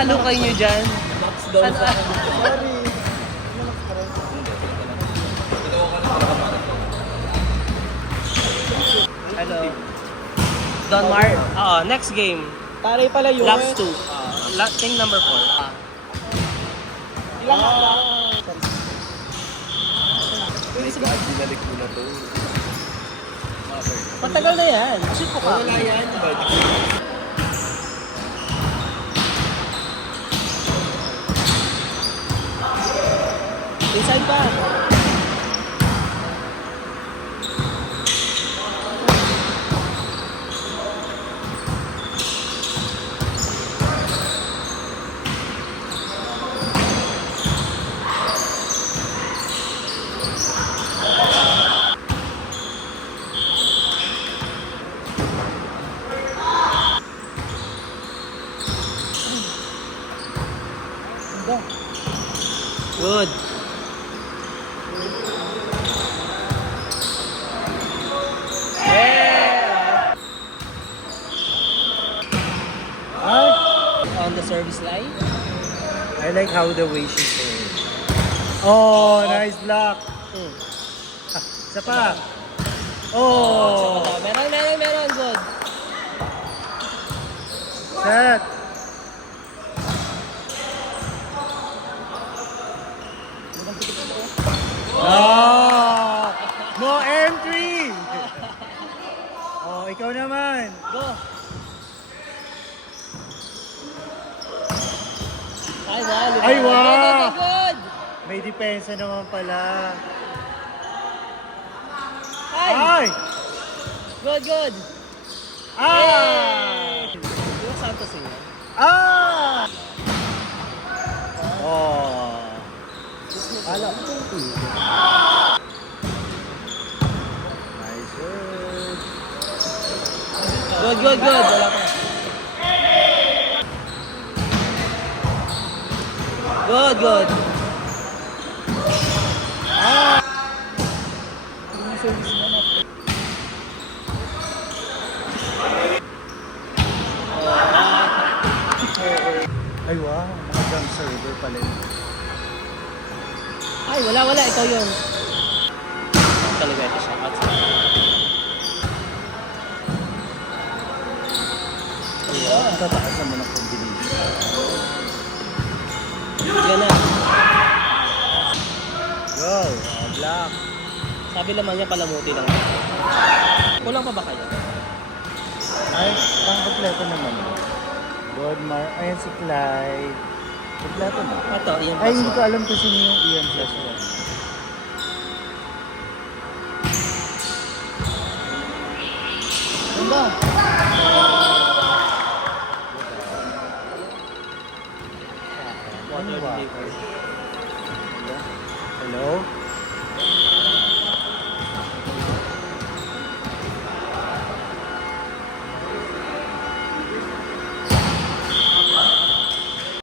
Halo kayo dyan. Max daw sa akin. Sorry. Hello. Don Mar. Next game. Taray pala yun. Last 2. Team number 4. Ilang na? Binalik mo na to. Matagal na yan. Shoot ko ka. Wala yan, bud. Inside pa. Good. Yeah. On the service line. I like how the way she plays. Oh, nice block. Isa pa. Oh, Meron. Good. set. Oh, no entry. Oh, ikaw naman. Go. Ay, wow. Ay, wow. Good. May depensa naman pala. Ay. Ay! Good. Ah! Yung Santos yun. Ah! Oh. Ala. Nice work. Good. Wala pa. Good. Ah! Ay wow, mga jump server pala yun. Ay, wala. Ikaw yun. Talaga ito siya. Ang tataasan mo ng combination. Yan na. Go! Block! Sabi naman niya palamuti lang. Kulang pa ba kayo? Ay, pang-kompleto naman. Godmar, ayan si Clyde. Kompleto na. Ito, iyan Ay, hindi ko alam kung sino yung Ian plus 1. Ano ba? Water Ano ba? delivery.